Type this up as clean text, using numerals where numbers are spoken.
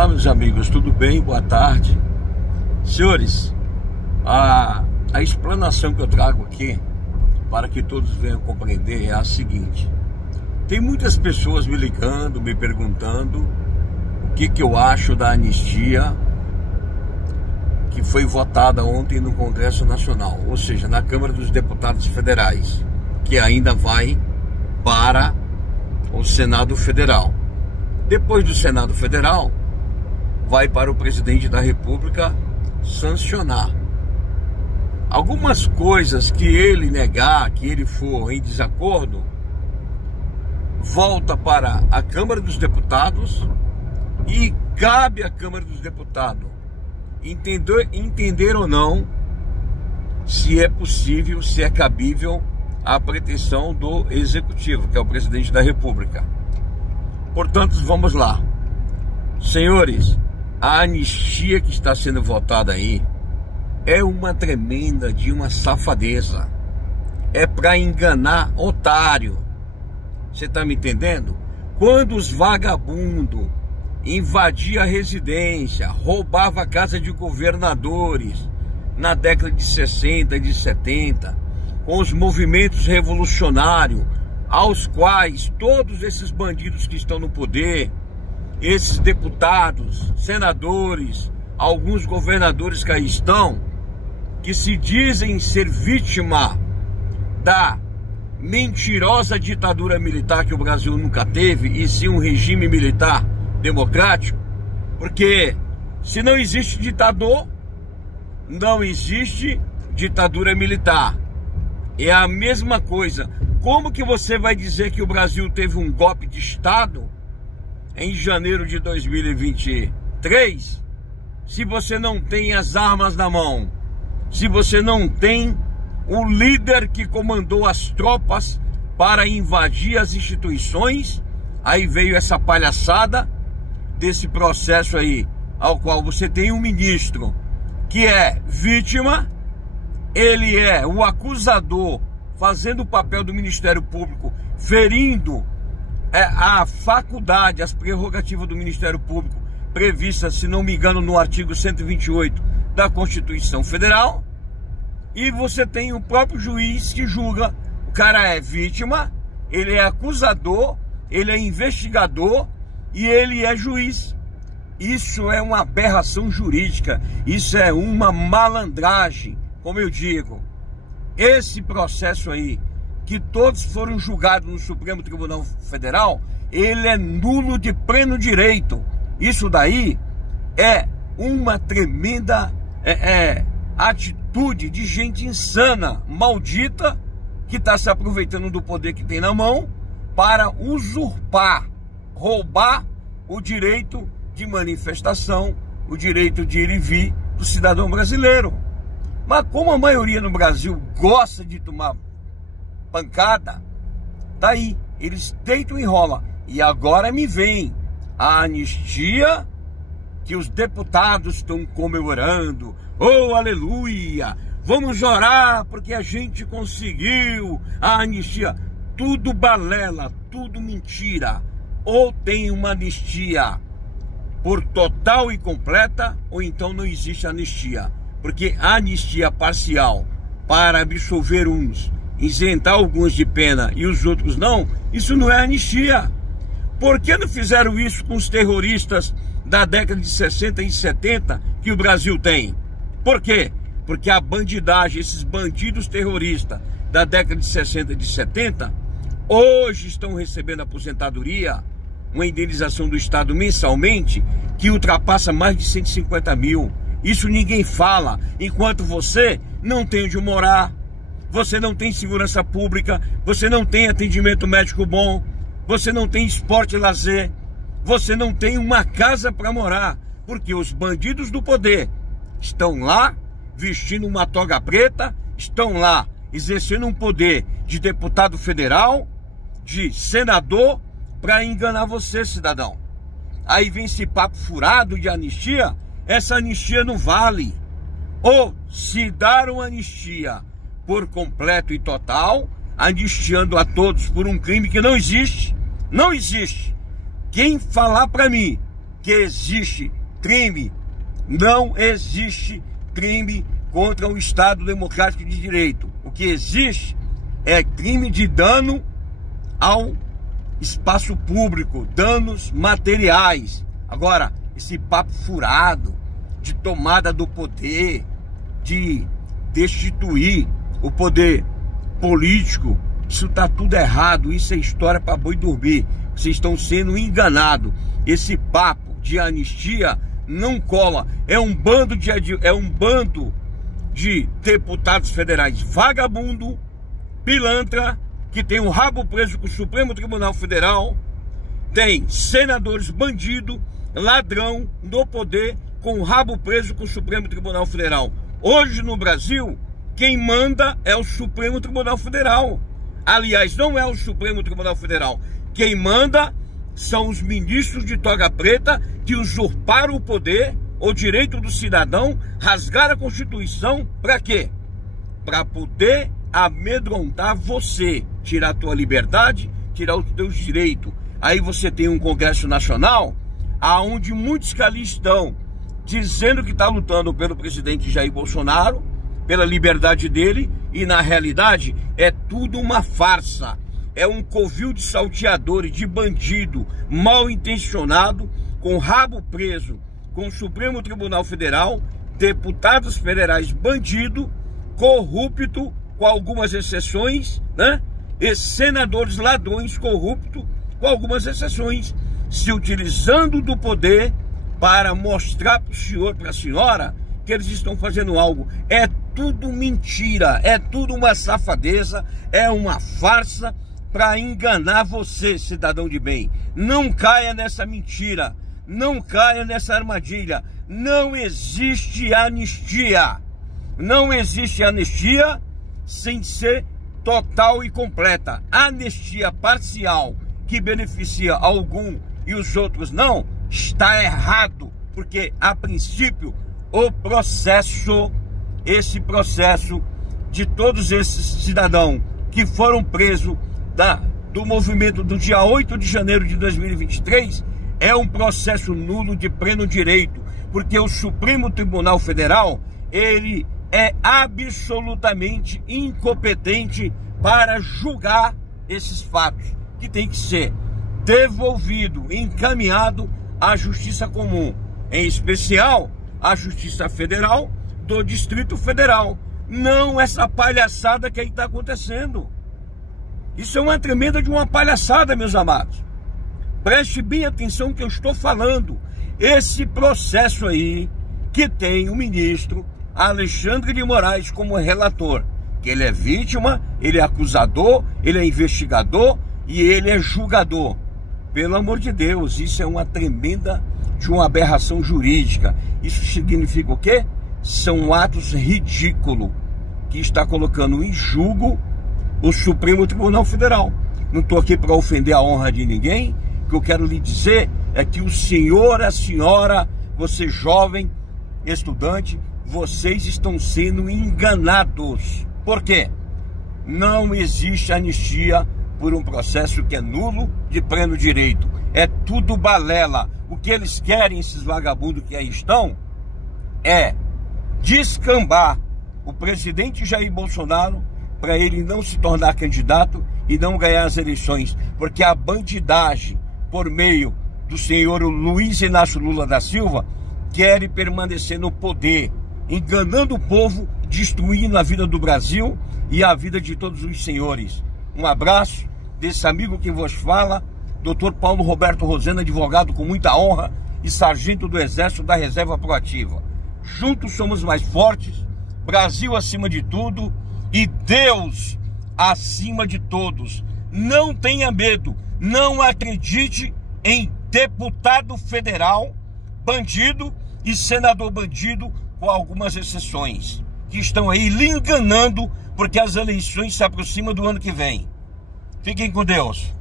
Olá, meus amigos, tudo bem? Boa tarde. Senhores, a explanação que eu trago aqui, para que todos venham compreender, é a seguinte. Tem muitas pessoas me ligando, me perguntando o que eu acho da anistia que foi votada ontem no Congresso Nacional, ou seja, na Câmara dos Deputados Federais, que ainda vai para o Senado Federal. Depois do Senado Federal, vai para o presidente da República sancionar. Algumas coisas que ele negar, que ele for em desacordo, volta para a Câmara dos Deputados e cabe à Câmara dos Deputados entender ou não se é possível, se é cabível a pretensão do Executivo, que é o presidente da República. Portanto, vamos lá. Senhores, a anistia que está sendo votada aí é uma tremenda de uma safadeza. É para enganar otário. Você está me entendendo? Quando os vagabundos invadiam a residência, roubavam a casa de governadores na década de 60 e de 70, com os movimentos revolucionários, aos quais todos esses bandidos que estão no poder, esses deputados, senadores, alguns governadores que aí estão, que se dizem ser vítima da mentirosa ditadura militar que o Brasil nunca teve, e sim um regime militar democrático, porque se não existe ditador, não existe ditadura militar. É a mesma coisa. Como que você vai dizer que o Brasil teve um golpe de Estado em janeiro de 2023, se você não tem as armas na mão, se você não tem o líder que comandou as tropas para invadir as instituições? Aí veio essa palhaçada desse processo aí, ao qual você tem um ministro que é vítima, ele é o acusador, fazendo o papel do Ministério Público, ferindo a faculdade, as prerrogativas do Ministério Público, previstas, se não me engano, no artigo 128 da Constituição Federal. E você tem o próprio juiz que julga. O cara é vítima, ele é acusador, ele é investigador e ele é juiz. Isso é uma aberração jurídica, isso é uma malandragem, como eu digo. Esse processo aí, que todos foram julgados no Supremo Tribunal Federal, ele é nulo de pleno direito. Isso daí é uma tremenda atitude de gente insana, maldita, que está se aproveitando do poder que tem na mão para usurpar, roubar o direito de manifestação, o direito de ir e vir do cidadão brasileiro. Mas como a maioria no Brasil gosta de tomar pancada, tá aí, eles deitam e enrolam. E agora me vem a anistia que os deputados estão comemorando. Oh, aleluia! Vamos orar porque a gente conseguiu a anistia. Tudo balela, tudo mentira. Ou tem uma anistia por total e completa, ou então não existe anistia. Porque a anistia parcial para absolver uns, isentar alguns de pena e os outros não, isso não é anistia. Por que não fizeram isso com os terroristas da década de 60 e 70 que o Brasil tem? Por quê? Porque a bandidagem, esses bandidos terroristas da década de 60 e de 70, hoje estão recebendo aposentadoria, uma indenização do Estado mensalmente, que ultrapassa mais de 150 mil. Isso ninguém fala, enquanto você não tem onde morar, você não tem segurança pública, você não tem atendimento médico bom, você não tem esporte e lazer, você não tem uma casa para morar, porque os bandidos do poder estão lá vestindo uma toga preta, estão lá exercendo um poder de deputado federal, de senador, para enganar você, cidadão. Aí vem esse papo furado de anistia. Essa anistia não vale. Ou se dar uma anistia por completo e total, anistiando a todos por um crime que não existe, não existe. Quem falar para mim que existe crime. Não existe crime contra o Estado Democrático de Direito. O que existe é crime de dano ao espaço público, danos materiais. Agora, esse papo furado de tomada do poder, de destituir o poder político, isso está tudo errado. Isso é história para boi dormir. Vocês estão sendo enganados. Esse papo de anistia não cola. É um bando de deputados federais vagabundo, pilantra, que tem um rabo preso com o Supremo Tribunal Federal, tem senadores bandido, ladrão no poder, com o rabo preso com o Supremo Tribunal Federal. Hoje no Brasil, quem manda é o Supremo Tribunal Federal. Aliás, não é o Supremo Tribunal Federal. Quem manda são os ministros de toga preta que usurparam o poder, o direito do cidadão, rasgaram a Constituição. Para quê? Para poder amedrontar você, tirar a tua liberdade, tirar os teus direitos. Aí você tem um Congresso Nacional aonde muitos ali estão dizendo que está lutando pelo presidente Jair Bolsonaro, pela liberdade dele, e na realidade é tudo uma farsa. É um covil de salteadores, de bandido mal intencionado, com rabo preso com o Supremo Tribunal Federal, deputados federais bandido, corrupto, com algumas exceções, né? E senadores ladrões corruptos, com algumas exceções, se utilizando do poder para mostrar para o senhor, para a senhora, que eles estão fazendo algo. É tudo mentira, é tudo uma safadeza, é uma farsa para enganar você, cidadão de bem. Não caia nessa mentira, não caia nessa armadilha. Não existe anistia. Não existe anistia sem ser total e completa. Anistia parcial que beneficia algum e os outros não, está errado, porque a princípio esse processo de todos esses cidadãos que foram presos do movimento do dia 8 de janeiro de 2023 é um processo nulo de pleno direito, porque o Supremo Tribunal Federal, ele é absolutamente incompetente para julgar esses fatos, que tem que ser devolvido, encaminhado à Justiça Comum, em especial à Justiça Federal do Distrito Federal. Não essa palhaçada que aí está acontecendo. Isso é uma tremenda de uma palhaçada, meus amados. Preste bem atenção no que eu estou falando. Esse processo aí, que tem o ministro Alexandre de Moraes como relator, que ele é vítima, ele é acusador, ele é investigador e ele é julgador. Pelo amor de Deus, isso é uma tremenda de uma aberração jurídica. Isso significa o quê? São atos ridículos que está colocando em julgo o Supremo Tribunal Federal. Não estou aqui para ofender a honra de ninguém. O que eu quero lhe dizer é que o senhor, a senhora, você jovem, estudante, vocês estão sendo enganados. Por quê? Não existe anistia por um processo que é nulo de pleno direito. É tudo balela. O que eles querem, esses vagabundos que aí estão, é descambar o presidente Jair Bolsonaro para ele não se tornar candidato e não ganhar as eleições. Porque a bandidagem, por meio do senhor Luiz Inácio Lula da Silva, quer permanecer no poder, enganando o povo, destruindo a vida do Brasil e a vida de todos os senhores. Um abraço desse amigo que vos fala, Dr. Paulo Roberto Rosena, advogado com muita honra e sargento do Exército da Reserva Proativa. Juntos somos mais fortes, Brasil acima de tudo e Deus acima de todos. Não tenha medo, não acredite em deputado federal bandido e senador bandido, com algumas exceções, que estão aí lhe enganando, porque as eleições se aproximam do ano que vem. Fiquem com Deus.